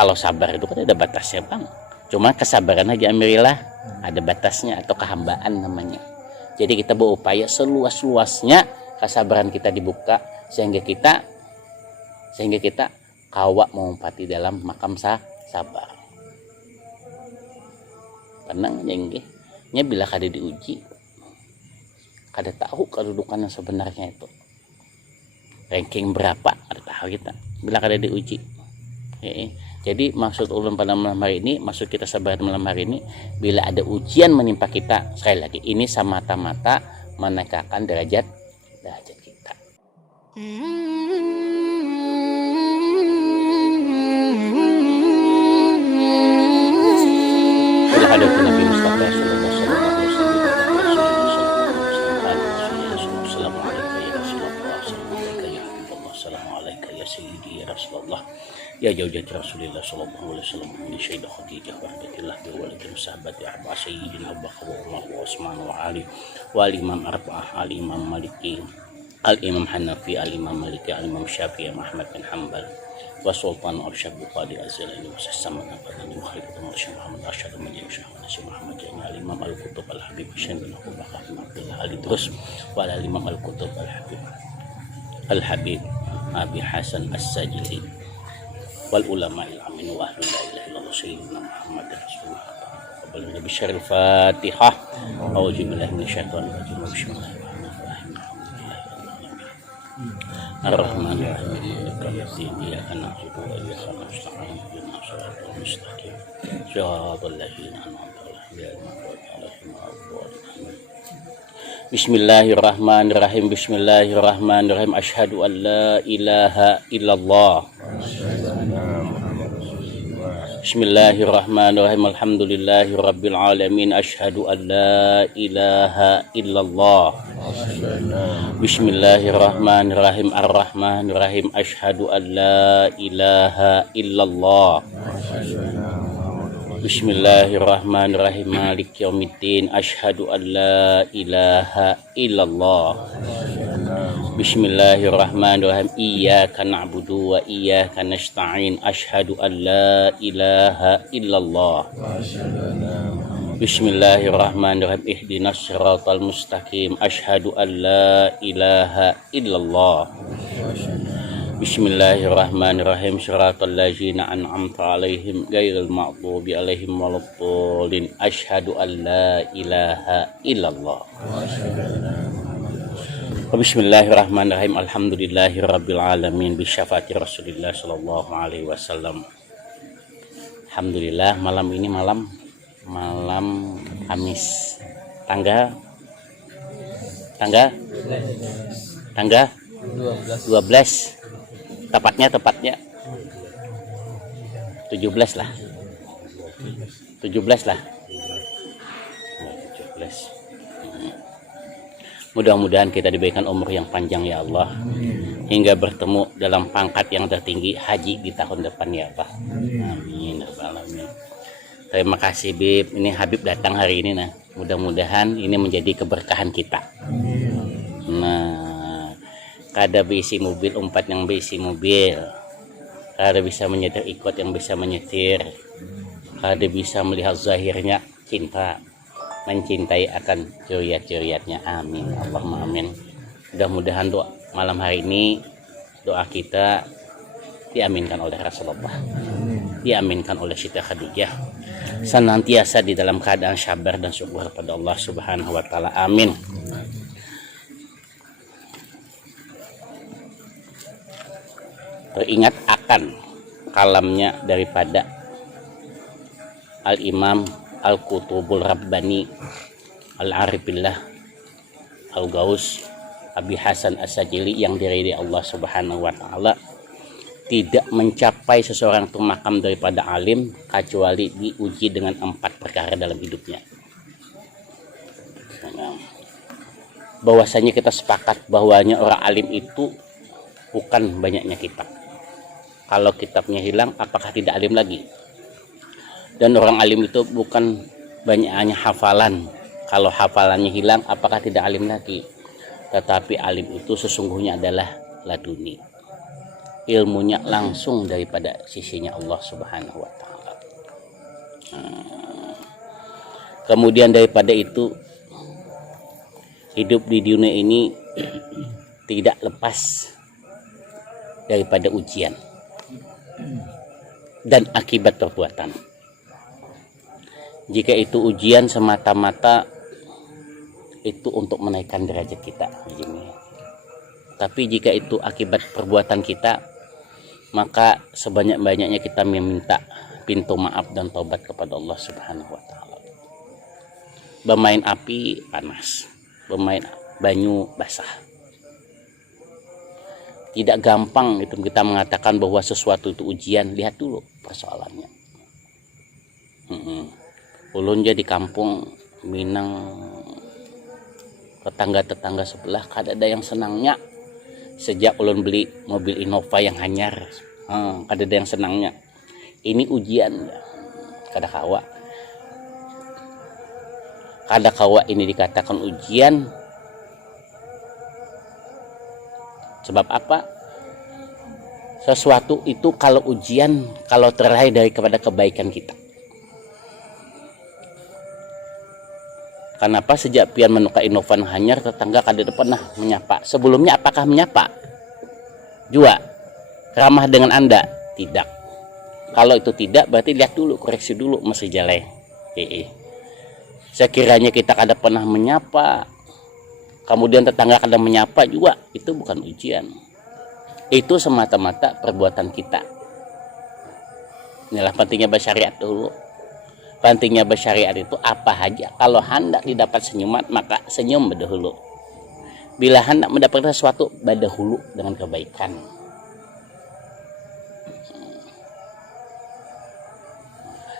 Kalau sabar itu kan ada batasnya bang. Cuma kesabaran aja alhamdulillah ada batasnya atau kehambaan namanya. Jadi kita berupaya seluas-luasnya kesabaran kita dibuka sehingga kita kawak mengumpati dalam makam sabar. Tenang nya bila kada diuji, kada tahu kedudukan yang sebenarnya itu. Ranking berapa kada tahu kita bila kada diuji. Jadi maksud ulun pada malam hari ini, maksud kita sabar malam hari ini, bila ada ujian menimpa kita, sekali lagi ini semata-mata menaikkan derajat kita. Hadapi Nabi Mustafa sallallahu alaihi wasallam. Ya jauh-jauh Rasulullah sallallahu alaihi wasallam ini Sayyidah Khadijah wa radhiyallahu anha wa lakum sahabati ahba sayyidina Abu Bakar wa Umar wa Utsman wa Ali wa al-Imam Arba'ah al-Imam Maliki al-Imam Hanafi al-Imam Maliki al-Imam Syafi'i Ahmad bin Hanbal wa Sultan Arsyad Bukhari Azalani wa Sassama Nabani Mukhalifat Marsya Muhammad Arsyad Majid Syah Nasi Muhammad Jani al-Imam Al-Qutub Al-Habib Hussein bin Abu Bakar bin Abdullah al-Idrus wa al-Imam Al-Qutub Al-Habib Abi Hasan As-Sajili wal ulama al-amin wa ahlu la ilaha illallah sayyidina Muhammad Rasulullah qabla nabi syaril Fatihah a'udzu billahi minasyaitonir rajim bismillahirrahmanirrahim ar-rahmanir rahim iyyaka na'budu wa iyyaka nasta'in ihdinas siratal mustaqim siratal ladzina an'amta 'alaihim ghairil maghdubi 'alaihim. Bismillahirrahmanirrahim. Bismillahirrahmanirrahim. Asyhadu an la ilaha illallah. Bismillahirrahmanirrahim. Alhamdulillahi rabbil alamin. Asyhadu an la ilaha illallah. Bismillahirrahmanirrahim. Ar-Rahmanirrahim. Asyhadu an la ilaha illallah. Bismillahirrahmanirrahim. Maliki yaumiddin. Asyhadu an la ilaha illallah. Bismillahirrahmanirrahim. Iyyaka na'budu wa iyyaka nasta'in. Asyhadu an la ilaha illallah. Bismillahirrahmanirrahim. Ihdinas siratal mustaqim. Asyhadu an la ilaha illallah. Bismillahirrahmanirrahim. Siratal ladzina an'amta 'alaihim ghairil maghdubi 'alaihim waladdallin. Asyhadu an la ilaha illallah. Bismillahirrahmanirrahim. Alhamdulillahirabbil alamin bi syafaati Rasulillah sallallahu alaihi wasallam. Alhamdulillah malam ini malam Kamis tanggal 12 tepatnya 17 lah 17. Mudah-mudahan kita diberikan umur yang panjang ya Allah, hingga bertemu dalam pangkat yang tertinggi haji di tahun depan ya Allah. Amin. Terima kasih Bib. Ini Habib datang hari ini nah. Mudah-mudahan ini menjadi keberkahan kita. Nah, kada berisi mobil umpat yang berisi mobil, kada bisa menyetir ikut yang bisa menyetir, kada bisa melihat zahirnya cinta, mencintai akan curiat-curiatnya. Amin. Allahumma amin. Mudah-mudahan doa malam hari ini, doa kita diaminkan oleh Rasulullah, diaminkan oleh Siti Khadijah, senantiasa di dalam keadaan sabar dan syukur pada Allah Subhanahu wa taala. Amin. Teringat akan kalamnya daripada Al-Imam Al-Qutubul Rabbani Al-Arifillah Al-Gaus Abi Hasan As-Sajili yang diridai Allah Subhanahu wa taala, tidak mencapai seseorang itu makam daripada alim kecuali diuji dengan 4 perkara dalam hidupnya. Bahwasanya kita sepakat bahwanya orang alim itu bukan banyaknya kitab. Kalau kitabnya hilang, apakah tidak alim lagi? Dan orang alim itu bukan banyaknya hafalan. Kalau hafalannya hilang, apakah tidak alim lagi? Tetapi alim itu sesungguhnya adalah laduni. ilmunya langsung daripada sisinya Allah Subhanahu wa taala. Kemudian daripada itu, hidup di dunia ini tidak lepas daripada ujian dan akibat perbuatan. Jika itu ujian semata-mata itu untuk menaikkan derajat kita, tapi jika itu akibat perbuatan kita, maka sebanyak-banyaknya kita meminta pintu maaf dan taubat kepada Allah Subhanahu wa taala. Bermain api panas, bermain banyu basah. Tidak gampang itu kita mengatakan bahwa sesuatu itu ujian. Lihat dulu persoalannya. Ulun jadi kampung Minang, tetangga-tetangga sebelah kada ada yang senangnya sejak ulun beli mobil Innova yang hanyar. Kada ada yang senangnya. Ini ujian, kada kawa ini dikatakan ujian. Sebab apa? Sesuatu itu kalau ujian, kalau teraih dari kepada kebaikan kita. Kenapa sejak pian menuka Innova hanyar, tetangga kada pernah menyapa. Sebelumnya apakah menyapa? Jua ramah dengan Anda? Tidak. Kalau itu tidak, berarti lihat dulu, koreksi dulu masih jelek. Sekiranya kita kada pernah menyapa, kemudian tetangga kada menyapa juga, itu bukan ujian. Itu semata-mata perbuatan kita. Inilah pentingnya bersyariat dulu. Pentingnya bersyariat itu apa aja. Kalau hendak didapat senyuman, maka senyum berdahulu. Bila hendak mendapatkan sesuatu, berdahulu dengan kebaikan.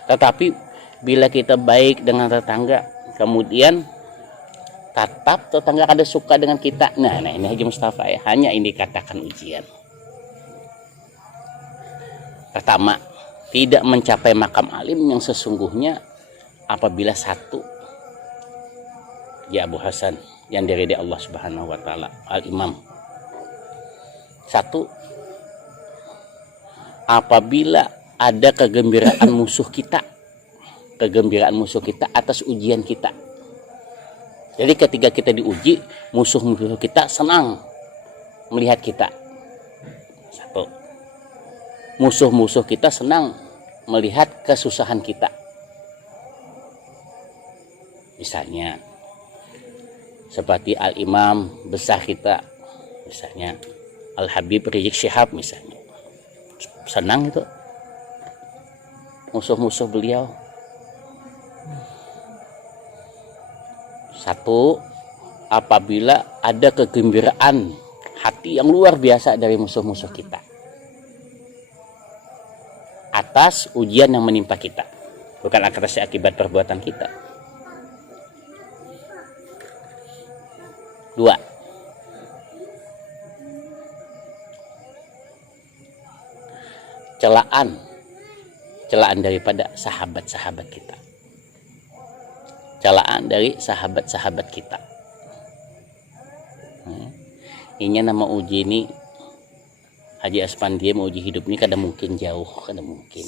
Tetapi bila kita baik dengan tetangga, kemudian tetap tetangga kada suka dengan kita, nah ini Haji Mustafa ya, hanya ini katakan ujian. Pertama, tidak mencapai makam alim yang sesungguhnya apabila satu, ya Abu Hasan yang diridai Allah Subhanahu wa taala, Al-Imam. Satu, apabila ada kegembiraan musuh kita atas ujian kita. Jadi ketika kita diuji, musuh-musuh kita senang melihat kita. Satu, musuh-musuh kita senang melihat kesusahan kita. Misalnya seperti Al-Imam besar kita, misalnya Al-Habib Rizik Syihab misalnya, senang itu musuh-musuh beliau. Satu, apabila ada kegembiraan hati yang luar biasa dari musuh-musuh kita atas ujian yang menimpa kita, bukan atas akibat perbuatan kita. Dua, celaan daripada sahabat-sahabat kita, celaan dari sahabat-sahabat kita. Ini nama uji ini, Haji Aspandi mau uji hidup ini kada mungkin jauh, kada mungkin.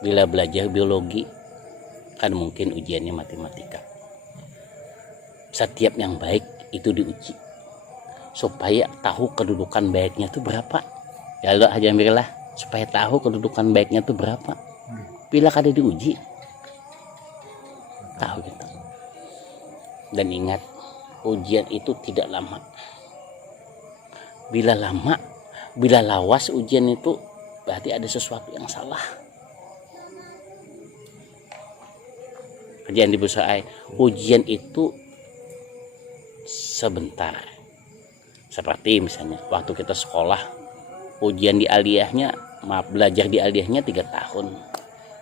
Bila belajar biologi, kada mungkin ujiannya matematika. Setiap yang baik itu diuji supaya tahu kedudukan baiknya itu berapa. Ya Allah Haji Amirlah, supaya tahu kedudukan baiknya itu berapa. Bila kada diuji, tahu gitu. Dan ingat, ujian itu tidak lama. Bila lama, bila lawas ujian itu, berarti ada sesuatu yang salah. Kajian di Busai, ujian itu sebentar. Seperti misalnya waktu kita sekolah, ujian di aliyahnya, belajar di aliyahnya 3 tahun.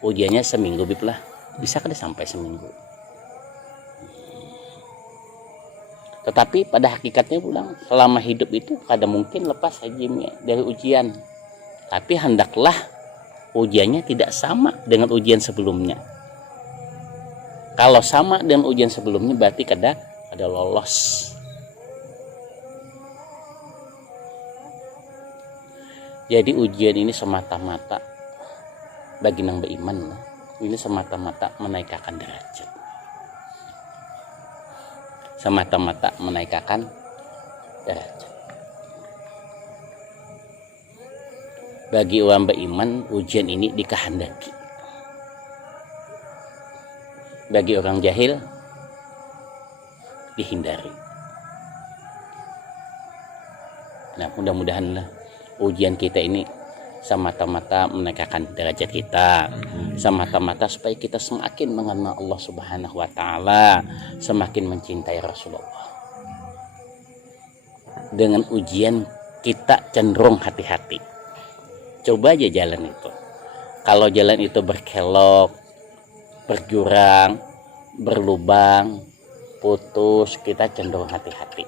Ujiannya seminggu biplah, bisa kada sampai seminggu. Tetapi pada hakikatnya pulang, selama hidup itu kada mungkin lepas hajimnya dari ujian. Tapi hendaklah ujiannya tidak sama dengan ujian sebelumnya. Kalau sama dengan ujian sebelumnya berarti kada lolos. Jadi ujian ini semata-mata bagi nang beriman, ini semata-mata menaikkan derajat, semata-mata menaikkan derajat. Bagi orang beriman, ujian ini dikehendaki. Bagi orang jahil, dihindari. Nah, mudah-mudahan ujian kita ini semata-mata menaikkan derajat kita, semata-mata supaya kita semakin mengenal Allah Subhanahu wa taala, semakin mencintai Rasulullah. Dengan ujian kita cenderung hati-hati. Coba aja jalan itu. Kalau jalan itu berkelok, berjurang, berlubang, putus, kita cenderung hati-hati.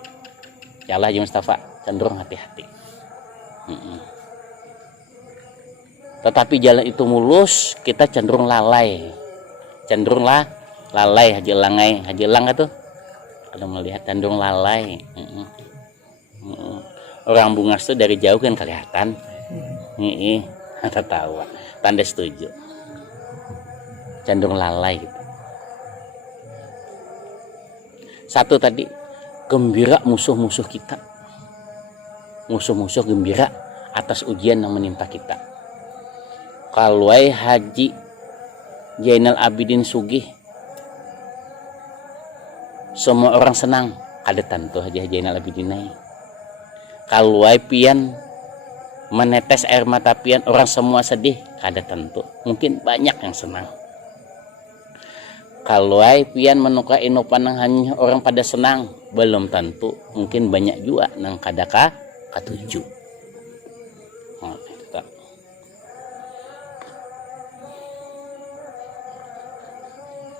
Yalah Haji Mustafa, cenderung hati-hati. Tetapi jalan itu mulus, kita cenderung lalai. Cenderung lalai, Haji Langai, Haji Lang itu kalau melihat cenderung lalai. Orang bungas itu dari jauh kan kelihatan. Ada tahu, tanda setuju. Cenderung lalai gitu. Satu tadi, gembira musuh-musuh kita. Musuh-musuh gembira atas ujian yang menimpa kita. Kalau Haji Zainal Abidin Sugih, semua orang senang, ada tentu Haji Zainal Abidin. Kalau pian menetes air mata pian, orang semua sedih, ada tentu, mungkin banyak yang senang. Kalau pian menuka inopan nang hanya orang pada senang, belum tentu, mungkin banyak juga nang kadaka katuju.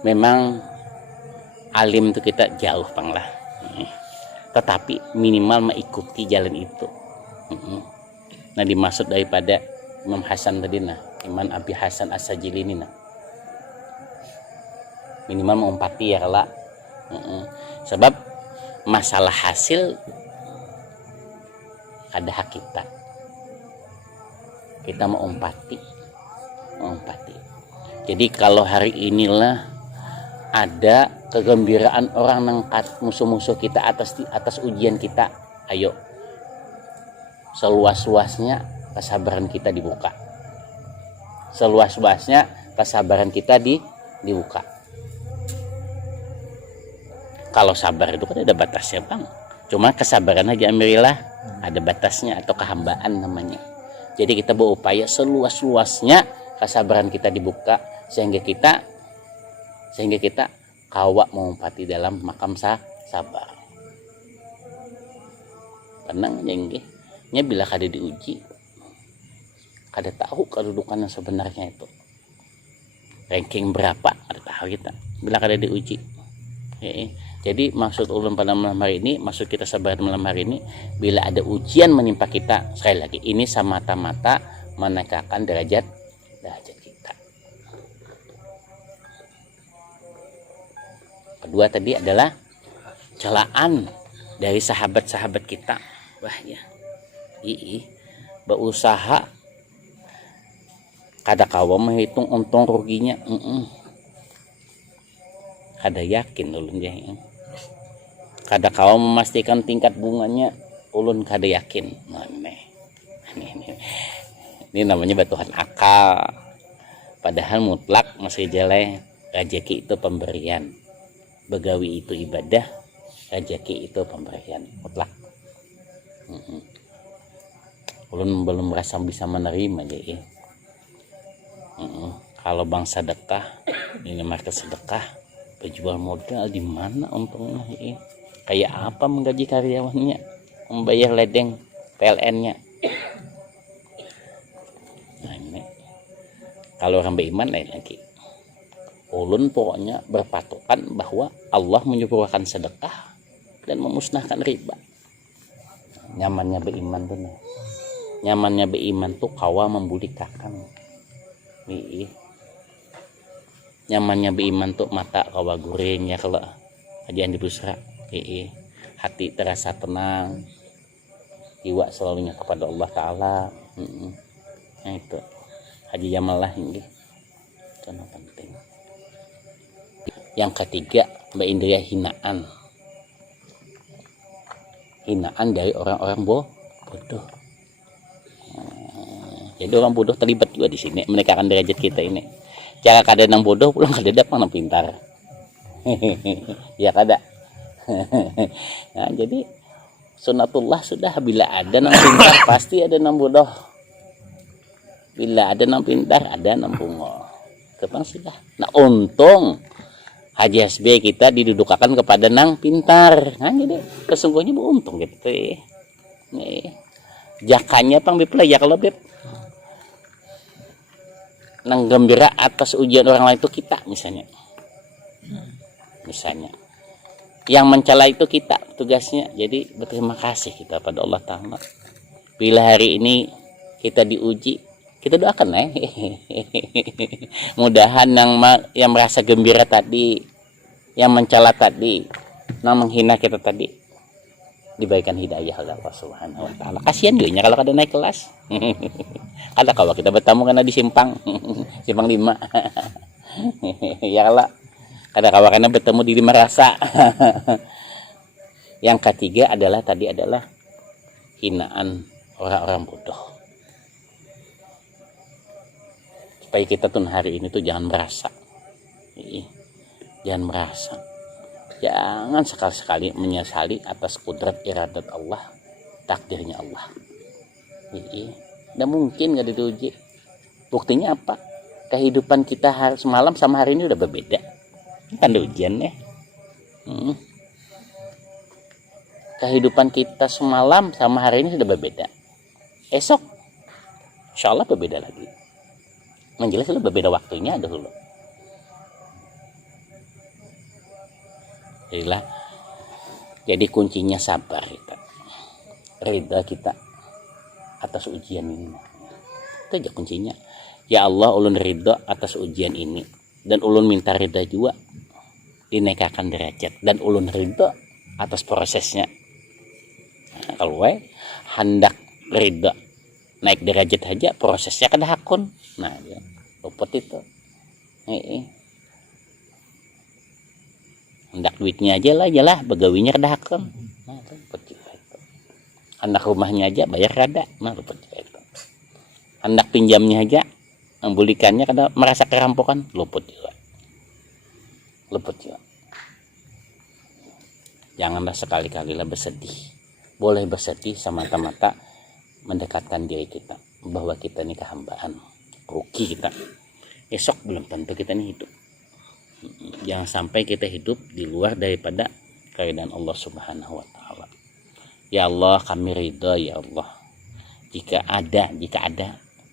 Memang alim itu kita jauh panglah, tetapi minimal mengikuti jalan itu. Nah, dimaksud daripada Imam Hasan tadi, nah Imam Abi Hasan As-Sajili ini, nah minimal mengumpati ya lah. Sebab masalah hasil ada hak kita mau umpati. Jadi kalau hari inilah ada kegembiraan orang nangkat musuh-musuh kita atas ujian kita, ayo seluas-luasnya kesabaran kita dibuka. Seluas-luasnya kesabaran kita dibuka. Kalau sabar itu kan ada batasnya, Bang. Cuma kesabaran aja alhamdulillah ada batasnya, atau kehambaan namanya. Jadi kita berupaya seluas-luasnya kesabaran kita dibuka sehingga kita kawak mengumpati dalam makam sabar. Tenang jengge. Nya bila kada diuji, kada tahu kedudukan yang sebenarnya itu. Ranking berapa kada tahu kita bila kada diuji. Jadi maksud ulun pada malam hari ini, maksud kita sabar malam hari ini, bila ada ujian menimpa kita, sekali lagi ini semata-mata menaikkan derajat kita. Kedua tadi adalah celaan dari sahabat-sahabat kita. Wah ya, berusaha kada kawa menghitung untung ruginya. Kada yakin ulun ya. Kada kawa memastikan tingkat bunganya, ulun kada yakin. Nah, ini namanya batuhan akal. Padahal mutlak masih jelek. Rezeki itu pemberian, begawi itu ibadah, rezeki itu pemberian mutlak. Ulun belum merasa bisa menerima jadi. Kalau bang sedekah, ini market sedekah, penjual modal di mana untungnya? Kayak apa menggaji karyawannya, membayar ledeng PLN-nya? Nah, ini kalau orang beriman lain lagi. Ulun pokoknya berpatokan bahwa Allah menyuruhkan sedekah dan memusnahkan riba. Nyamannya beriman tuh, nyamannya beriman tuh kawa membuli kakang. Nyamannya beriman tuh mata kawa goreng ya kalau kajian di busra. Hati terasa tenang, jiwa selalunya kepada Allah Ta'ala. Nah itu Haji Jamalah ini karena penting. Yang ketiga Mbak Indria, hinaan dari orang-orang bodoh. Jadi orang bodoh terlibat juga di sini meningkatkan derajat kita ini. Cara kadang yang bodoh pulang kadang yang pintar. Ya kada. Nah, jadi sunatullah sudah, bila ada nang pintar pasti ada nang bodoh. Bila ada nang pintar ada nang bungo. Kepang sudah. Nah, untung Haji SB kita didudukakan kepada nang pintar. Nah, jadi kesungguhnya beruntung gitu. Nih. Jakanya pang beb lah ya kalau beb. Nang gembira atas ujian orang lain itu kita misalnya. Yang mencela itu kita tugasnya. Jadi berterima kasih kita pada Allah Ta'ala. Bila hari ini kita diuji, kita doakan mudahan yang merasa gembira tadi, yang mencela tadi, yang menghina kita tadi, diberikan hidayah oleh Allah Subhanahu wa Ta'ala. Kasihan juga kalau kada naik kelas. Kada kalau kita bertamu karena di simpang 5. Ya kalau kada kawa karena bertemu di 5 rasa. Yang ketiga adalah hinaan orang-orang bodoh. Supaya kita tuh hari ini tuh jangan merasa. Jangan sekali-sekali menyesali atas kudrat iradat Allah, takdirnya Allah. Tidak mungkin gak diuji. Buktinya apa? Kehidupan kita semalam sama hari ini udah berbeda. Kan ujian ya. Kehidupan kita semalam sama hari ini sudah berbeda. Esok insya Allah berbeda lagi. Menjelas sudah berbeda waktunya dulu. Jadi kuncinya sabar kita. Ridha kita atas ujian ini. Itu aja kuncinya. Ya Allah, ulun ridha atas ujian ini. Dan ulun minta ridha juga dinaikkan derajat. Dan ulun ridha atas prosesnya. Nah, kalau hendak ridha naik derajat aja, prosesnya kada hakun. Nah, dia luput itu. Hendak duitnya aja lah, begawinya kada hakun. Nah, luput juga itu. Hendak rumahnya aja bayar kada. Nah, luput juga itu. Hendak pinjamnya aja, membulikannya kada merasa kerampokan, luput juga. Janganlah sekali-kali lah bersedih. Boleh bersedih semata-mata mendekatkan diri kita bahwa kita ini kehambaan, rugi kita. Esok belum tentu kita ini hidup. Jangan sampai kita hidup di luar daripada keridhaan Allah Subhanahu wa Ta'ala. Ya Allah, kami ridha ya Allah. Jika ada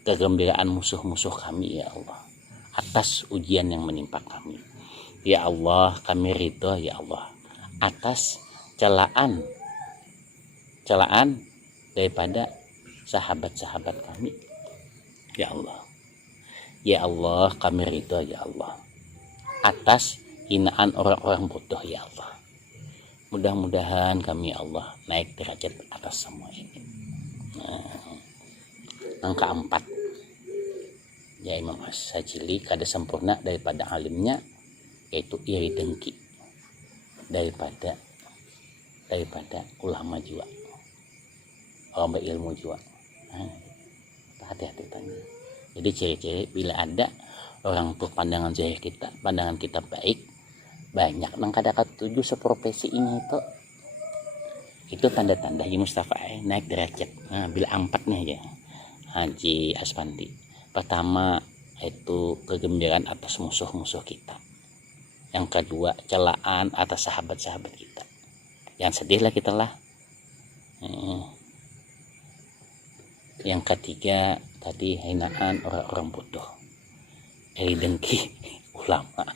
kegembiraan musuh-musuh kami ya Allah atas ujian yang menimpa kami. Ya Allah, kami ridha ya Allah atas celaan daripada sahabat-sahabat kami. Ya Allah. Ya Allah, kami ridha ya Allah atas hinaan orang-orang bodoh ya Allah. Mudah-mudahan kami ya Allah naik derajat atas semua ini. Yang keempat, ya Imam As-Sajili kada sempurna daripada alimnya, yaitu iri dengki daripada ulama juga, orang berilmu juga. Hati-hati tanya. Jadi ciri-ciri bila ada orang tuh pandangan zahir kita, pandangan kita baik, banyak nang kada katuju seprofesi ini itu tanda-tanda Haji Mustafa naik derajat. Nah, bila 4 nih aja Haji Aspandi. Pertama itu kegembiraan atas musuh-musuh kita. Yang kedua celaan atas sahabat-sahabat kita. Yang sedih lah kita lah. Yang ketiga tadi hinaan orang-orang bodoh, iri dengki ulama.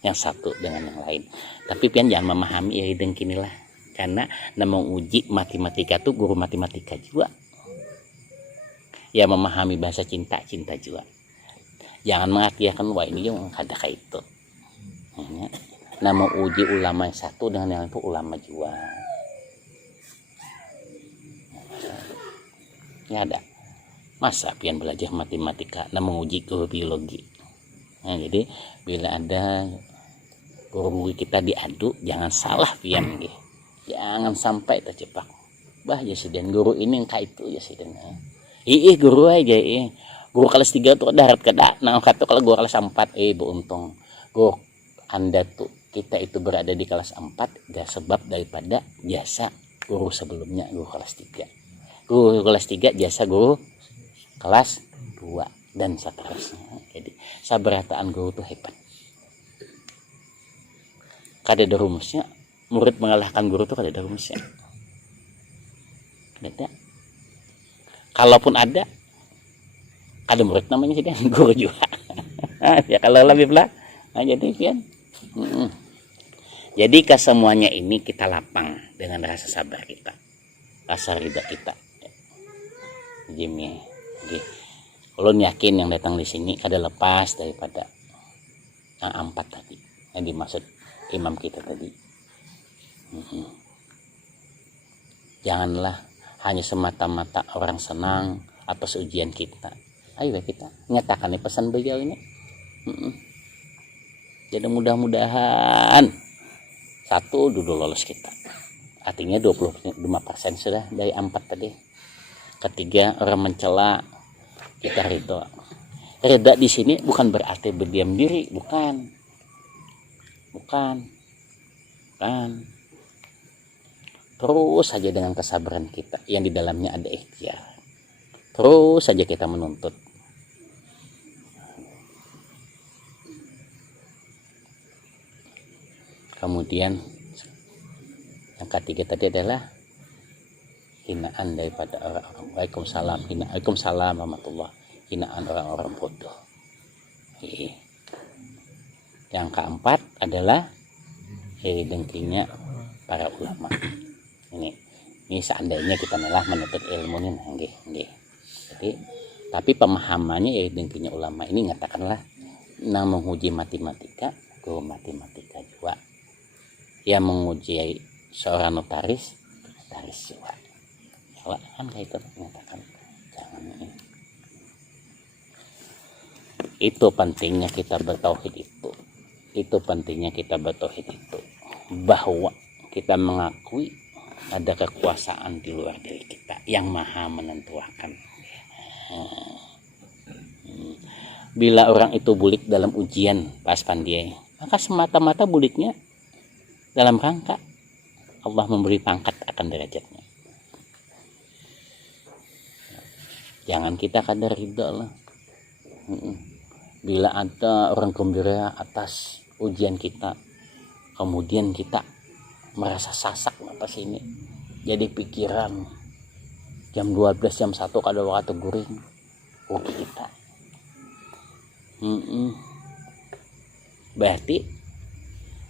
Yang satu dengan yang lain. Tapi pian jangan memahami iri dengki inilah, karena namanya uji matematika tuh guru matematika juga. Ya memahami bahasa cinta juga. Jangan mengakiakan wah ini yang ada kayak itu. Nama uji ulama yang satu dengan yang itu ulama juga. Ya ada. Masa pian belajar matematika nah menguji guru biologi. Nah, jadi bila ada guru kita diadu, jangan salah pian gitu. Jangan sampai terjebak. Bah ya siden guru ini engka itu ya siden. Guru aja guru kelas 3 tuh darat kada. Nah kata kalau guru kelas 4 beruntung. Guru Anda tuh kita itu berada di kelas 4 gak sebab daripada jasa guru sebelumnya guru kelas 3. Guru kelas 3 jasa guru kelas 2 dan seterusnya. Jadi sabarataan guru itu hebat. Kada ada rumusnya. Murid mengalahkan guru itu kada ada rumusnya. Ada. Kalaupun ada murid namanya sih kan guru juga. Ya kalau lebih lah. Nah, jadi kan. Jadi kesemuanya ini kita lapang dengan rasa sabar kita, rasa ridha kita. Jimmy. Okay. Kalau yakin yang datang di sini kada lepas daripada yang 4 tadi yang dimaksud imam kita tadi. Janganlah hanya semata-mata orang senang atas ujian kita. Ayo kita nyatakan pesan beliau ini. Jadi mudah-mudahan satu dulu lolos kita. Artinya 25% sudah dari 4 tadi. Ketiga, orang mencela kita ridho. Reda di sini bukan berarti berdiam diri, bukan. Terus saja dengan kesabaran kita yang di dalamnya ada ikhtiar. Terus saja kita menuntut. Kemudian yang ketiga tadi adalah hinaan daripada orang-orang. Waalaikumsalam warahmatullah. Hinaan orang-orang bodoh. Yang keempat adalah iri dengkinya para ulama. Ini seandainya kita malah menuntut ilmu nih, Jadi, tapi pemahamannya iri dengkinya ulama ini katakanlah nang menguji matematika, guru matematika juga. Yang menguji seorang notaris juga. Kalau kan kayak itu mengatakan jangan ini. Itu pentingnya kita bertauhid itu. Itu pentingnya kita bertauhid itu. Bahwa kita mengakui ada kekuasaan di luar diri kita yang maha menentukan. Bila orang itu bulik dalam ujian pas pandai, maka semata-mata buliknya dalam rangka Allah memberi pangkat akan derajatnya. Jangan kita kadar ridho lah. Bila ada orang gembira atas ujian kita, kemudian kita merasa sasak apa sih ini, jadi pikiran jam 12 jam 1 kada waktu guring rugi kita. Berarti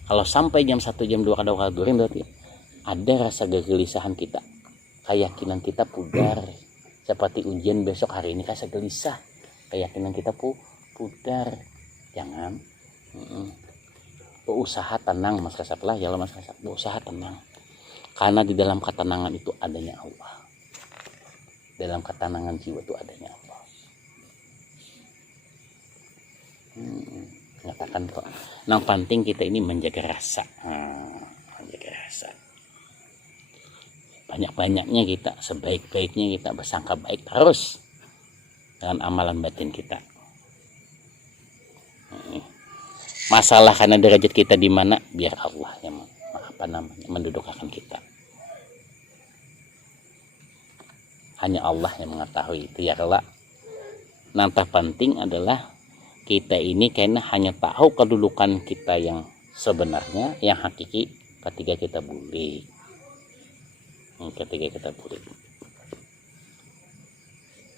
kalau sampai jam 1 jam 2 kada waktu guring berarti ada rasa kegelisahan kita, keyakinan kita pudar. Seperti ujian besok hari ini kasih gelisah, keyakinan kita pudar. Jangan berusaha tenang mas kasap lah, ya mas kasap, berusaha tenang, karena di dalam ketenangan itu adanya Allah, dalam ketenangan jiwa itu adanya Allah. Nyatakan kok yang penting kita ini menjaga rasa, banyak-banyaknya kita, sebaik-baiknya kita bersangka baik terus dengan amalan batin kita. Masalah karena derajat kita di mana, biar Allah yang mendudukkan kita. Hanya Allah yang mengetahui itu ya kelak. Nantah penting adalah kita ini karena hanya tahu kedudukan kita yang sebenarnya, yang hakiki ketika kita bulik.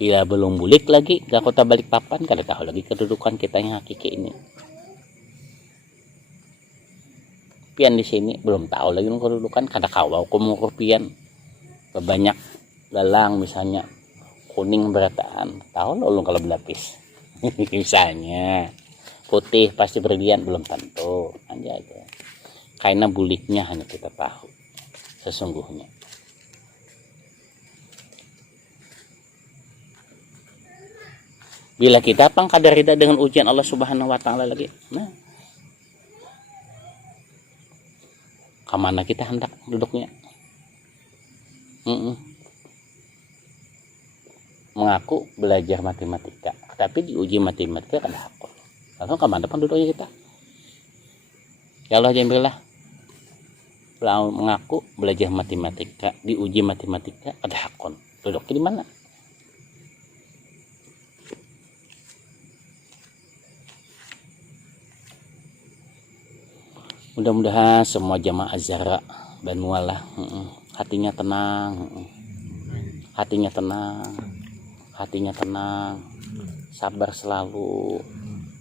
Bila belum bulik lagi ke kota Balikpapan, kada tahu lagi kedudukan kita yang hakiki ini. Pian di sini belum tahu lagi kedudukan, kada kawau kumur pian. Banyak galang misalnya kuning berataan, tahu lo kalau berlapis. Misalnya putih pasti berlian belum tentu, hanya aja. Karena buliknya hanya kita tahu sesungguhnya. Bila kita pang kadarida dengan ujian Allah Subhanahu wa taala lagi. Nah, kemana kita hendak duduknya? Mengaku belajar matematika, tapi diuji matematika kada hakul. Lalu kemana pun duduknya kita? Ya Allah jembelah. Mengaku belajar matematika, diuji matematika kada hakul. Duduknya di mana? Mudah-mudahan semua jamaah Azhara Banualah hatinya tenang, hatinya tenang, sabar selalu.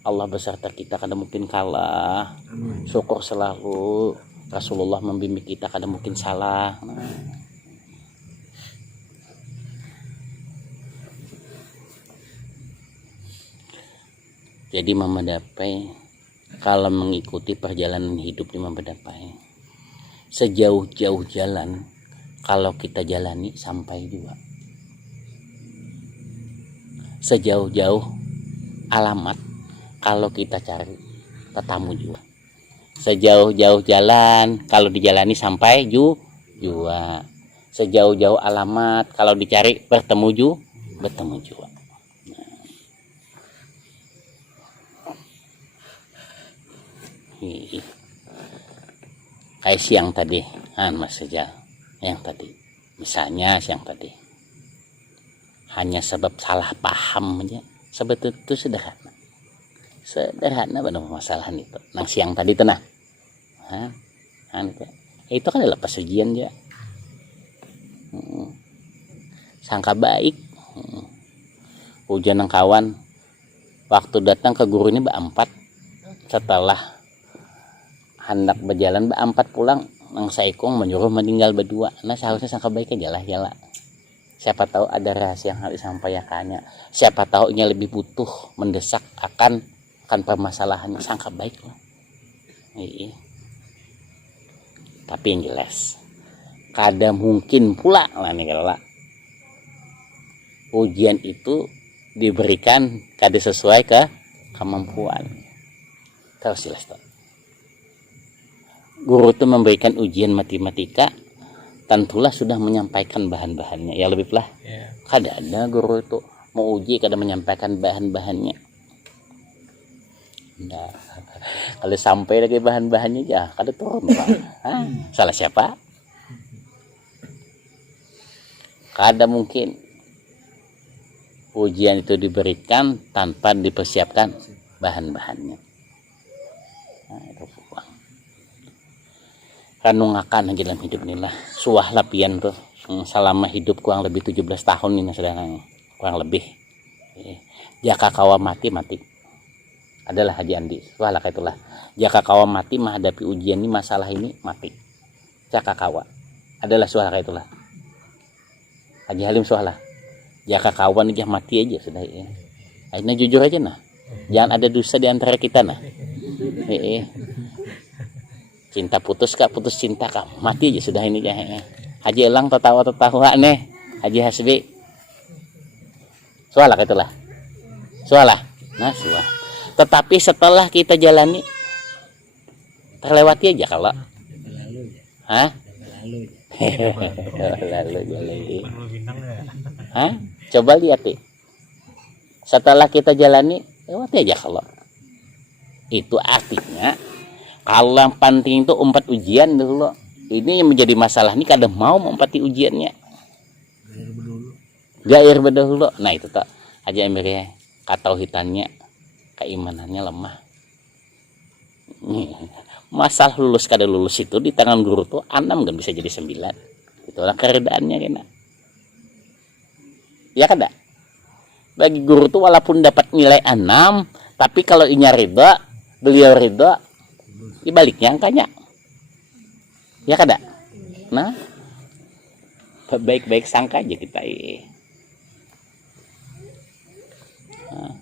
Allah beserta kita, kada mungkin kalah. Syukur selalu, Rasulullah membimbing kita, kada mungkin salah. Jadi Mama Dapai kalau mengikuti perjalanan hidup di Mama Dapai, sejauh-jauh jalan kalau kita jalani sampai juga, sejauh-jauh alamat kalau kita cari ketemu juga, sejauh-jauh jalan kalau dijalani sampai juga, sejauh-jauh alamat kalau dicari bertemu juga. Kayak siang tadi, Mas saja yang tadi, misalnya siang tadi hanya sebab salah paham aja, sebetulnya itu sederhana benar masalah itu. Nang siang tadi tenah, itu kan adalah pas ujian ya. Sangka baik, ujian nang kawan, waktu datang ke guru ini berempat, setelah hendak berjalan berempat pulang, nang saikong menyuruh meninggal berdua. Nah seharusnya sangka baik aja lah. Siapa tahu ada rahasia yang harus disampaikannya, siapa tahu nya lebih butuh mendesak akan permasalahannya, sangka baik lah. Tapi yang jelas kada mungkin pula lah nih kalau ujian itu diberikan kada sesuai ke kemampuan. Terus jelas tuh. Guru itu memberikan ujian matematika, tentulah sudah menyampaikan bahan-bahannya. Ya lebih lah. Kada ada guru itu mau uji kada menyampaikan bahan-bahannya. Nah, kalau sampai lagi bahan-bahannya ya kada turun Pak. Salah siapa? Kada mungkin ujian itu diberikan tanpa dipersiapkan bahan-bahannya. Nah, itu ranungakan lagi dalam hidup ini lah, suah lapian tuh selama hidup kurang lebih 17 tahun ini sedang kurang lebih. Jaka kawa mati adalah Haji Andi, suah lah itulah. Jaka kawa mati menghadapi ujian ini, masalah ini mati. Jaka kawa adalah suah lah itulah. Haji Halim suah lah. Jaka kawan aja mati aja sudah. Akhirnya jujur aja nah, jangan ada dosa di antara kita nah. Cinta putus kak, putus cinta kak, mati aja sudah ini ya. Haji Elang tertawa nih, Haji Hasbi. Sualah itulah. Sualah. Nah, suah. Tetapi setelah kita jalani terlewati aja kalau. Lalu. Coba lihat nih. Setelah kita jalani lewati aja kalau. Itu artinya kalau yang penting itu umpat ujian dulu. Ini yang menjadi masalah ini kadang mau mengumpati ujiannya. Gair berdahulu. Nah itu tak aja embernya katauhitannya, keimanannya lemah. Masalah lulus kada lulus itu di tangan guru tuh 6 kan bisa jadi 9. Itulah keredaannya kena. Ya kada? Bagi guru tuh walaupun dapat nilai 6, tapi kalau inya ridha, beliau ridha, dibaliknya angkanya. Ya kada? Nah, baik-baik sangka aja kita. Nah,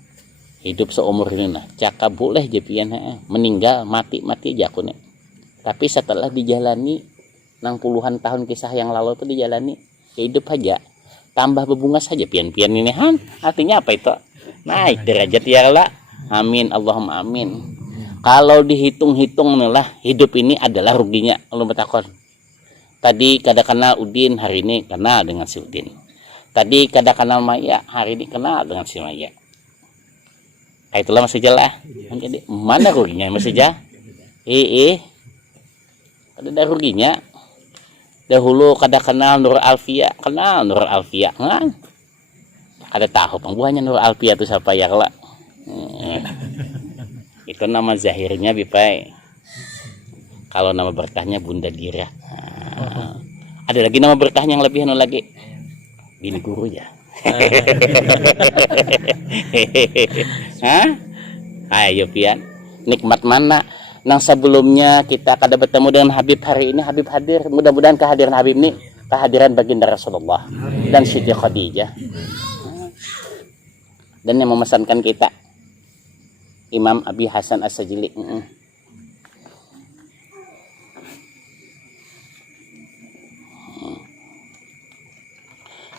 hidup seumur ini nah, caka boleh jepian meninggal mati aja aku nih. Tapi setelah dijalani nang puluhan tahun kisah yang lalu tuh dijalani, hidup aja tambah berbunga saja pian-pian ini artinya apa itu? naik derajat ya Allah. Amin Allahumma amin. Kalau dihitung-hitung lah hidup ini adalah ruginya. Allah bertakon. Tadi kada kenal Udin, hari ini kenal dengan si Udin. Tadi kada kenal Maya, hari ini kenal dengan si Maya. Itulah masih jelas. Jadi mana ruginya masih jah? Ada ruginya. Dahulu kada kenal Nur Alfia, kenal Nur Alfia kan? Kada tahu pangbuhannya Nur Alfia itu siapa ya lah. Itu nama zahirnya Bipai. Kalau nama berkahnya Bunda Dira. Ada lagi nama berkahnya yang lebih lagi. Bini guru ya. Hah? Ayo pian. Nikmat mana? Nang sebelumnya kita kada bertemu dengan Habib, hari ini Habib hadir. Mudah-mudahan kehadiran Habib ini kehadiran baginda Rasulullah dan Siti Khadijah. Dan yang memesankan kita Imam Abi Hasan As-Sajili.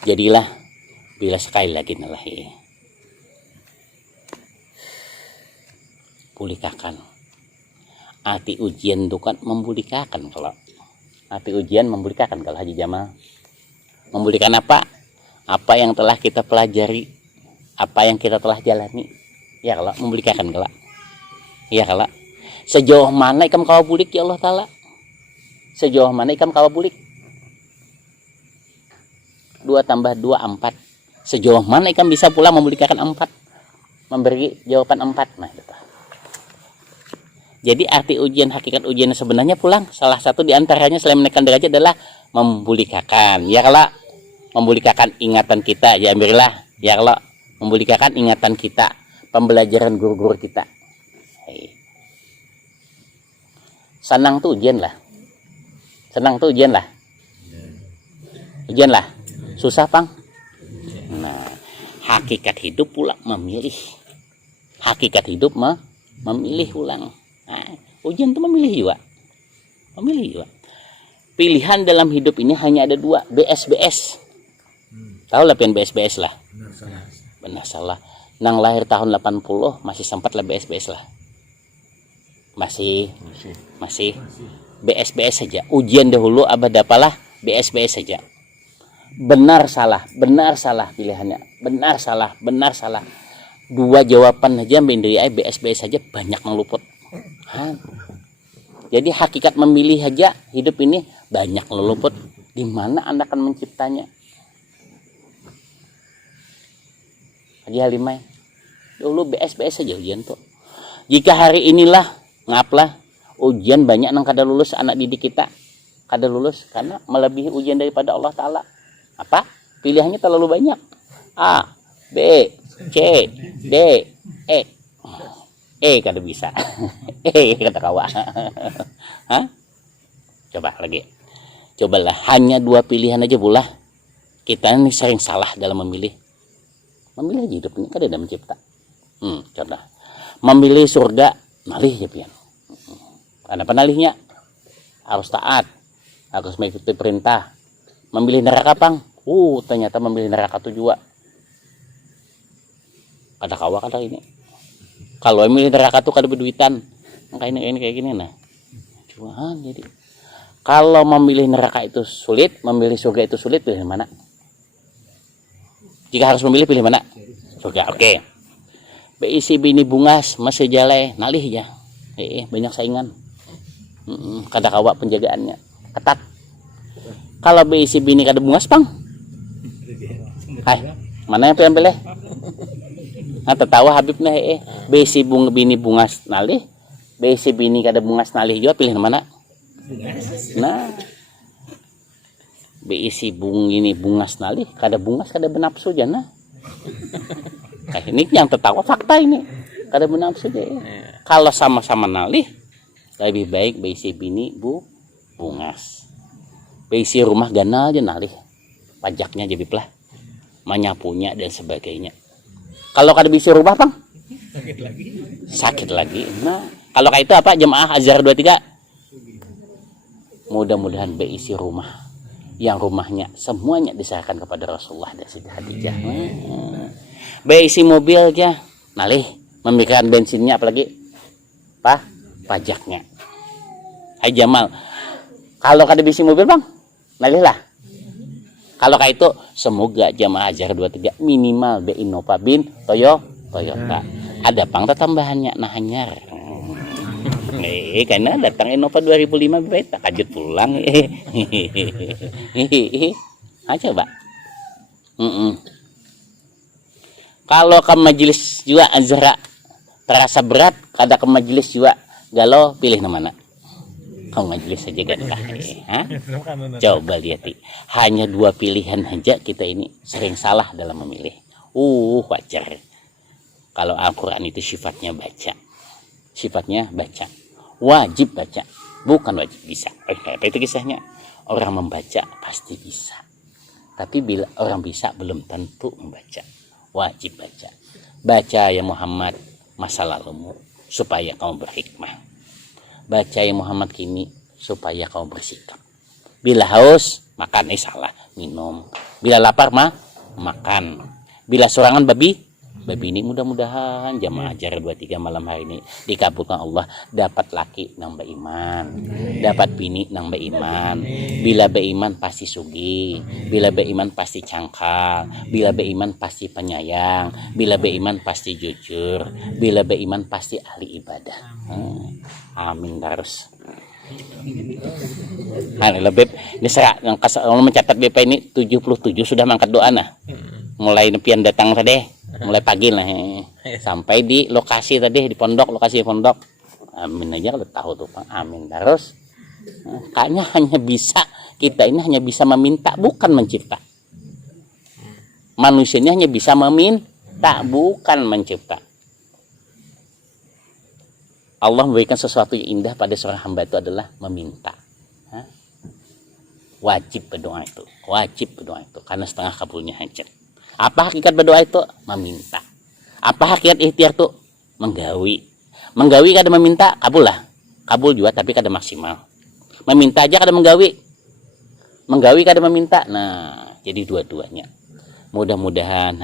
Jadilah bila sekali lagi nalahi pulihkan hati ujian itu kan membulikakan. Kalau hati ujian membulikakan kalau Haji Jamal membulikakan apa yang telah kita pelajari, apa yang kita telah jalani ya kalau membulikakan kalau ya kalau sejauh mana ikam kawa bulik ya Allah Ta'ala, sejauh mana ikam kawa bulik 2 tambah 2 4. Sejauh mana ikan bisa pula memulihkan 4, memberi jawaban 4. Nah gitu. Jadi arti ujian, hakikat ujian sebenarnya pulang salah satu diantaranya selain menaikkan derajat adalah memulihkan ya kalau memulihkan ingatan kita ya ambillah ya kalau memulihkan ingatan kita, pembelajaran guru-guru kita. Senang tuh ujian lah, senang tuh ujian lah, ujian lah. Susah pang. Nah, hakikat hidup pula memilih. Hakikat hidup memilih ulang. Nah, ujian itu memilih juga. Memilih juga. Pilihan dalam hidup ini hanya ada 2, BS. Tahu lah pian BS lah. Benar salah. Nang lahir tahun 80 masih sempat lah BS lah. Masih. BS saja. Ujian dahulu abad apalah BS saja. Benar salah pilihannya, benar salah 2 jawaban aja mendiri BS saja banyak meluput. Jadi hakikat memilih aja hidup ini banyak meluput. Di mana Anda akan menciptanya? Haji Halimah dulu BS saja ujian tuh. Jika hari inilah ngaplah ujian banyak nang kada lulus anak didik kita, kada lulus karena melebihi ujian daripada Allah Ta'ala. Apa? Pilihannya terlalu banyak. A, B, C, D, E kada bisa. Kata kawa. Hah? Coba lagi. Cobalah hanya 2 pilihan aja pula. Kita ini sering salah dalam memilih. Memilih hidup ini kada ada mencipta. Contoh. Memilih surga, malih ya pian. Ada penalihnya. Harus taat. Harus mengikuti perintah. Memilih neraka pang. Ternyata memilih neraka itu juga. Kada kawa kada ini. Kalau memilih neraka tuh kada berduitan. Ini kayak gini nah. Cuma jadi kalau memilih neraka itu sulit, memilih surga itu sulit, pilih mana? Jika harus memilih pilih mana? Surga. Oke. Beisi bini bungas masih jalai nalih ya. Banyak saingan. Kada kawa penjagaannya ketat. Kalau beisi bini kada bungas pang. Mana yang pilih? Nah, tertawa Habib nah beisi bini bungas nalih, beisi bini kada bungas nalih juga pilih mana? Nah, beisi ini bungas nalih, kada bungas kada benapsu jana. Ini yang tertawa fakta ini. Kada benapsu aja. Kalau sama-sama nalih lebih baik beisi bini bungas. Beisi rumah ganal aja nalih. Pajaknya jadi pelah. Menyapunya dan sebagainya. Kalau kada bisa rumah pang sakit lagi. Nah kalau kayak itu apa jemaah Azhar 23 mudah-mudahan beisi rumah yang rumahnya semuanya diserahkan kepada Rasulullah dan Siti Khadijah. Baik isi mobil aja, nalih memikirkan bensinnya apalagi pajaknya. Hai Jamal, kalau kada isi mobil bang, nalih lah. Kalau kayak itu semoga jamaah Azhar 23 minimal be Innova bin Toyota. Ada pang tambahannya nah hanyar. Karena datang Innova 2005 beta kajet pulang. Coba. Kalau ke majelis juga Azhar terasa berat, kada ke majelis juga galau, pilih mana? Kau majelis saja kan? Coba lihat, hanya 2 pilihan saja kita ini sering salah dalam memilih. Wajar. Kalau Al-Quran itu sifatnya baca, wajib baca, bukan wajib bisa. Apa itu kisahnya? Orang membaca pasti bisa, tapi bila orang bisa belum tentu membaca. Wajib baca ya Muhammad masa lalumu supaya kamu berhikmah. Baca ya Muhammad kini supaya kamu bersikap. Bila haus makan, salah, minum. Bila lapar makan. Bila sorangan babi ini. Mudah-mudahan jamaah Azhar 23 malam hari ini dikabulkan Allah, dapat laki nambah iman, dapat bini nambah iman. Bila beriman pasti sugi, bila beriman pasti cangkal, bila beriman pasti penyayang, bila beriman pasti jujur, bila beriman pasti ahli ibadah. Amin terus. Lebih ini serak yang mencatat BP ini 77 sudah mangkat doa nah. Mulai nepian datang tadi, mulai pagi lah sampai di lokasi tadi di lokasi pondok. Amin aja kalau tahu tuh Pak. Amin terus. Kayaknya kita ini hanya bisa meminta bukan mencipta. Manusianya hanya bisa meminta bukan mencipta. Allah memberikan sesuatu yang indah pada seorang hamba itu adalah meminta. Wajib berdoa itu karena setengah kabulnya hancur. Apa hakikat berdoa itu? Meminta. Apa hakikat ikhtiar itu? Menggawi kada meminta kabul juga tapi kada maksimal. Meminta aja kada menggawi kada meminta. Nah jadi dua-duanya. Mudah-mudahan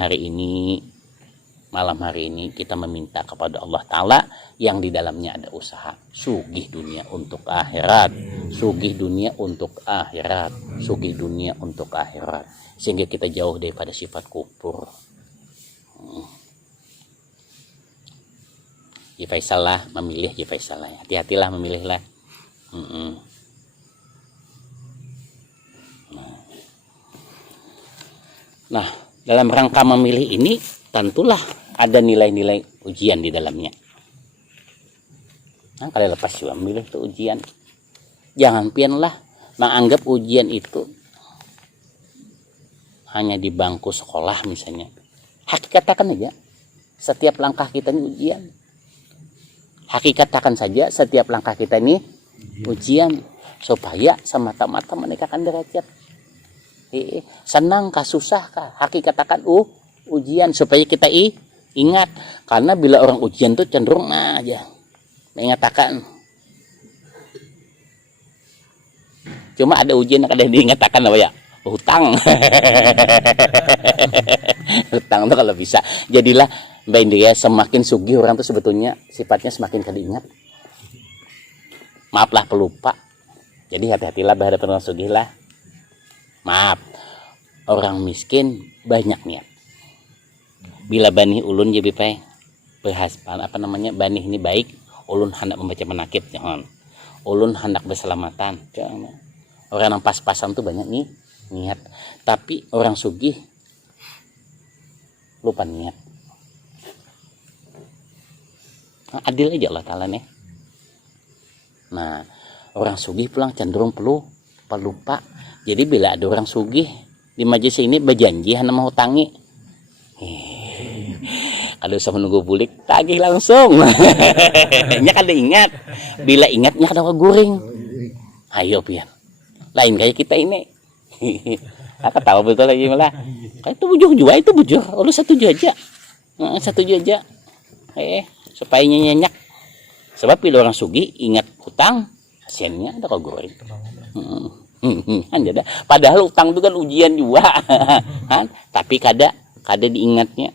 malam hari ini kita meminta kepada Allah Ta'ala yang di dalamnya ada usaha sugih dunia untuk akhirat, sehingga kita jauh daripada sifat kufur. Faisal lah memilih, Faisal lah, hati-hatilah memilih lah. Nah dalam rangka memilih ini tentulah ada nilai-nilai ujian di dalamnya. Nah, kalau lepas juga memilih itu ujian. Jangan pianlah menganggap ujian itu hanya di bangku sekolah misalnya. Hakikatkan aja setiap langkah kita ini ujian. Hakikatkan saja setiap langkah kita ini ujian supaya semata-mata meningkatkan derajat. Senang kah susah kah? Hakikatkan ujian supaya kita ingat, karena bila orang ujian tuh cenderung aja mengatakan. Cuma ada ujian yang ada diingatakan apa ya? Hutang. Hutang tuh kalau bisa. Jadilah Mbak India semakin sugih orang tuh sebetulnya sifatnya semakin kada ingat. Maaflah pelupa. Jadi hati-hatilah berhadapan orang sugih lah. Maaf. Orang miskin banyak niat. Bila banih ulun jadi pay banih ini baik, ulun hendak membaca menakib, jangan. Ulun hendak berselamatan, jangan. Orang yang pas-pasan tuh banyak nih niat, tapi orang sugih lupa niat. Adil aja Allah Ta'ala nih. Nah orang sugih pulang cenderung pelupa. Jadi bila ada orang sugih di majelis ini berjanji hendak mau hutangi, kalau usah menunggu bulik tagih langsung. Nya kada ingat, bila ingatnya kada guring. Ayo pian lain kayak kita ini. Aku tahu betul lagi malah kayak itu bujur lu setuju aja supaya nyenyak. Sebab bila orang sugi ingat hutang, kasiannya ada kau goreng. Padahal utang itu kan ujian juga. Kan? Tapi kada diingatnya.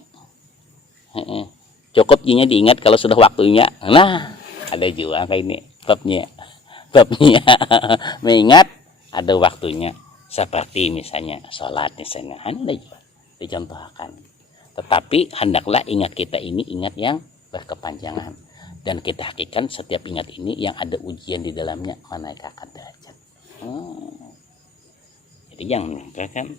Cukup jinya diingat kalau sudah waktunya. Nah, ada juga kayak ini babnya mengingat ada waktunya. Seperti misalnya sholat misalnya, ada juga dicontohkan. Tetapi hendaklah ingat kita ini ingat yang berkepanjangan, dan kita hakikan setiap ingat ini yang ada ujian di dalamnya menaikkan derajat. Jadi yang meningkatkan.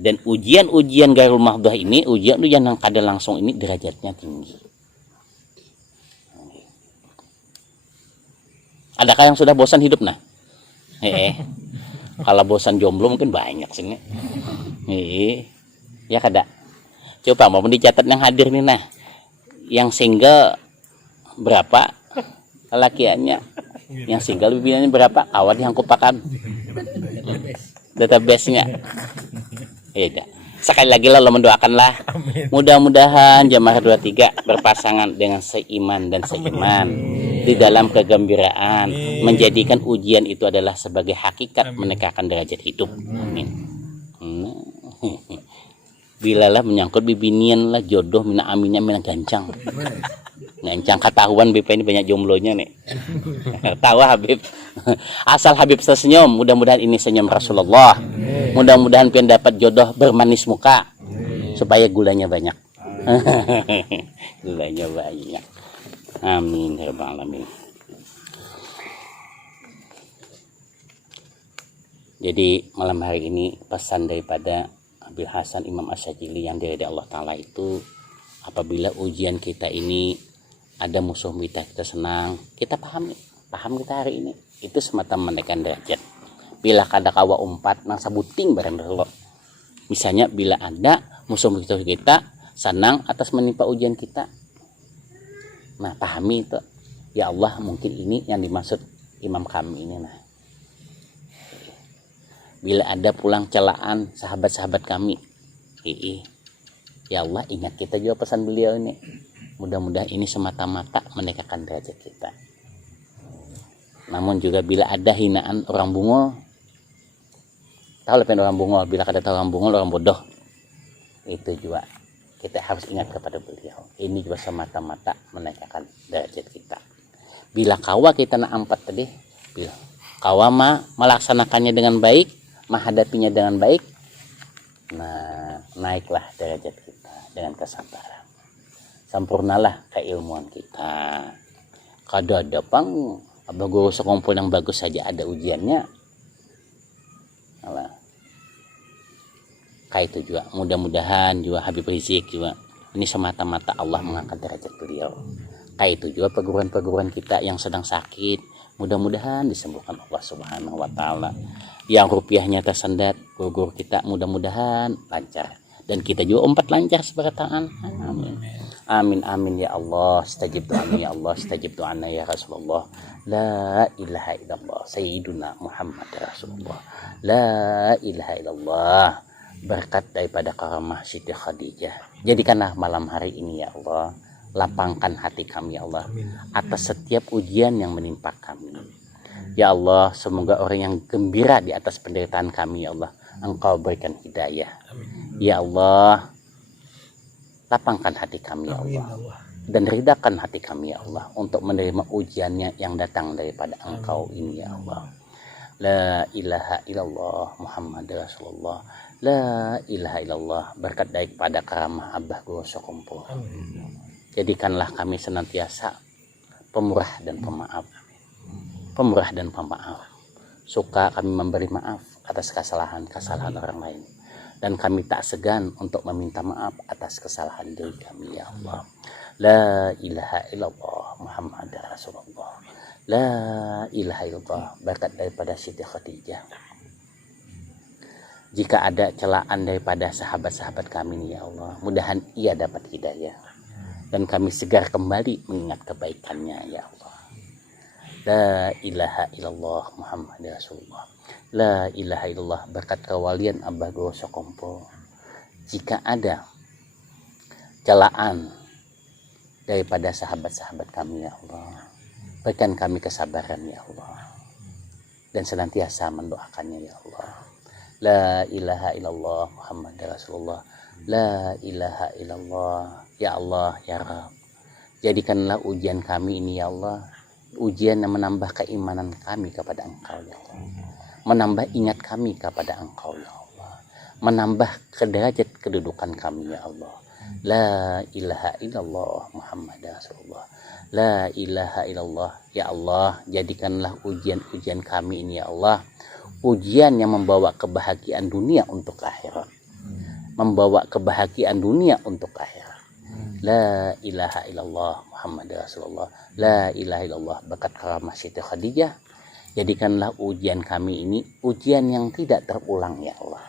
Dan ujian gairul mahdhah ini, ujian yang kada langsung ini derajatnya tinggi. Adakah yang sudah bosan hidup nah? Kalau bosan jomblo mungkin banyak sini. Ya kada. Coba mau dicatat yang hadir nih nah. Yang single berapa? Lelakiannya. Yang single bibinannya berapa? Awal yang kupakan. Database-nya. Ya, sekali lagi lah mendoakanlah. Mudah-mudahan jamaah 23 berpasangan dengan seiman dan seiman di dalam kegembiraan, menjadikan ujian itu adalah sebagai hakikat meningkatkan derajat hidup. Amin. Bila lah menyangkut bibinian lah jodoh mina aminnya mina gancang. Gancang ketahuan BP ini banyak jomblonya nih. Tahu Habib. Asal Habib tersenyum, mudah-mudahan ini senyum Rasulullah. Mudah-mudahan pian dapat jodoh bermanis muka. Supaya gulanya banyak. Gulanya banyak. Amin ya rabbal alamin. Jadi malam hari ini pesan daripada Abil Hasan Imam Asyadzili yang dari Allah Ta'ala itu, apabila ujian kita ini ada musuh kita senang, kita paham kita hari ini itu semata menaikkan derajat. Bila kada kawa umpat nang sabuting barang dulu. Misalnya bila ada musuh kita senang atas menimpa ujian kita, nah pahami itu, ya Allah mungkin ini yang dimaksud imam kami ini. Nah bila ada pulang celaan sahabat-sahabat kami, ya Allah ingat kita juga pesan beliau ini. Mudah-mudahan ini semata-mata menaikkan derajat kita. Namun juga bila ada hinaan orang bungul, tahu lepen orang bungul, bila kada tahu orang bungul orang bodoh, itu juga kita harus ingat kepada beliau. Ini juga semata-mata menaikkan derajat kita. Bila kawa kita nak ampat tadi, bila kawa melaksanakannya dengan baik, menghadapinya dengan baik, nah naiklah derajat kita dengan kesabaran. Sempurnalah keilmuan kita. Kada ada pang guru sekumpul yang bagus saja ada ujiannya. Alah. Kayak itu juga mudah-mudahan juga Habib Rizik juga ini semata-mata Allah mengangkat derajat beliau. Kayak itu juga perguruan-perguruan kita yang sedang sakit, mudah-mudahan disembuhkan Allah Subhanahu wa taala. Yang rupiahnya tersendat, guru kita mudah-mudahan lancar, dan kita juga umpat lancar seberataan. Amin. Amin amin ya Allah. Stajib doa ya Allah, stajib doa ya Rasulullah. La ilaha illallah sayyiduna Muhammad Rasulullah. La ilaha illallah. Berkat daripada karamah Siti Khadijah, jadikanlah malam hari ini ya Allah, lapangkan hati kami ya Allah atas setiap ujian yang menimpa kami. Ya Allah, semoga orang yang gembira di atas penderitaan kami ya Allah, Engkau berikan hidayah. Ya Allah, lapangkan hati kami ya Allah, dan ridakan hati kami ya Allah untuk menerima ujiannya yang datang daripada Engkau ini ya Allah. La ilaha illallah Muhammad Rasulullah. La ilaha illallah. Berkat daripada karamah Abah Guru Sokumpul, jadikanlah kami senantiasa pemurah dan pemaaf. Pemurah dan pemaaf. Suka kami memberi maaf atas kesalahan-kesalahan orang lain, dan kami tak segan untuk meminta maaf atas kesalahan diri kami ya Allah. La ilaha illallah Muhammad Rasulullah. La ilaha illallah. Berkat daripada Siti Khadijah, jika ada celaan daripada sahabat-sahabat kami ini ya Allah, mudahan ia dapat hidayah dan kami segar kembali mengingat kebaikannya ya Allah. La ilaha illallah Muhammad Rasulullah. La ilaha illallah. Berkat kewalian Abah Guru Sokumpul, jika ada celaan daripada sahabat-sahabat kami ya Allah, berikan kami kesabaran ya Allah. dan senantiasa mendoakannya ya Allah. La ilaha illallah Muhammad Rasulullah. La ilaha illallah. Ya Allah ya Rabb, jadikanlah ujian kami ini ya Allah ujian yang menambah keimanan kami kepada Engkau ya Allah, menambah ingat kami kepada Engkau ya Allah, menambah derajat kedudukan kami ya Allah. La ilaha illallah Muhammad Rasulullah. La ilaha illallah. Ya Allah, jadikanlah ujian-ujian kami ini ya Allah ujian yang membawa kebahagiaan dunia untuk akhirat, membawa kebahagiaan dunia untuk akhirat. La ilaha illallah Muhammad Rasulullah. La ilaha illallah. Berkat karamah Siti Khadijah, jadikanlah ujian kami ini ujian yang tidak terulang ya Allah.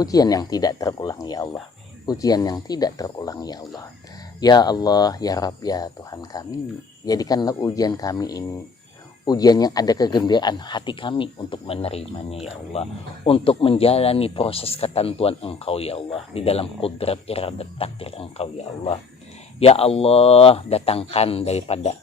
Ujian yang tidak terulang ya Allah. Ujian yang tidak terulang ya Allah. Ya Allah, ya Rabb, ya Tuhan kami, jadikanlah ujian kami ini ujian yang ada kegembiraan hati kami untuk menerimanya ya Allah, untuk menjalani proses ketentuan Engkau ya Allah di dalam kudrat iradat takdir Engkau ya Allah. Ya Allah, datangkan daripada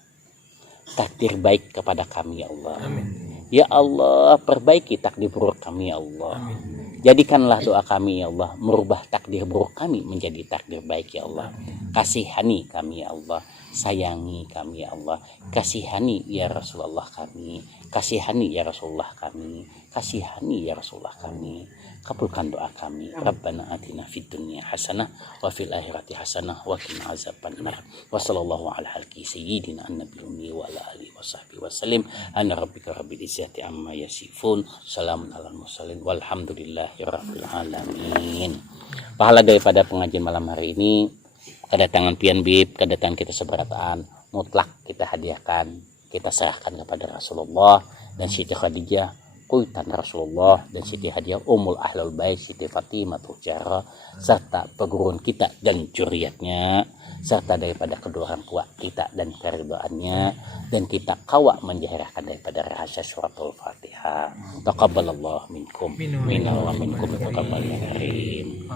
takdir baik kepada kami ya Allah. Amin. Ya Allah, perbaiki takdir buruk kami ya Allah. Amin. Jadikanlah doa kami ya Allah merubah takdir buruk kami menjadi takdir baik ya Allah. Kasihani kami ya Allah, sayangi kami ya Allah, kasihani ya Rasulullah kami, kasihani ya Rasulullah kami, kasihani ya Rasulullah kami. Kabulkan doa kami. Rabbana atina fid dunya hasanah wa fil akhirati hasanah wa qina azabannar. Wa sallallahu ala halqi sayyidina an-nabiyyi ummi wa ala alihi wa sahbihi wasallim. Anna rabbika rabbil izzati amma yasifun. Salamun alal mursalin walhamdulillahi rabbil alamin. Pahala daripada pengajian malam hari ini, kedatangan Pian Bib, kedatangan kita seberataan mutlak kita hadiahkan, kita serahkan kepada Rasulullah dan Siti Khadijah, kuitan Rasulullah dan Siti Hadiah Ummul Ahlul Bait Siti Fatimah Zahra, serta perguruan kita dan juriatnya, serta daripada kedua orang tua kita dan keridhaannya, dan kita kawa menjahirkan daripada rahasia suratul Fatihah. Taqabbalallahu minkum minna wa minkum taqabbal karim.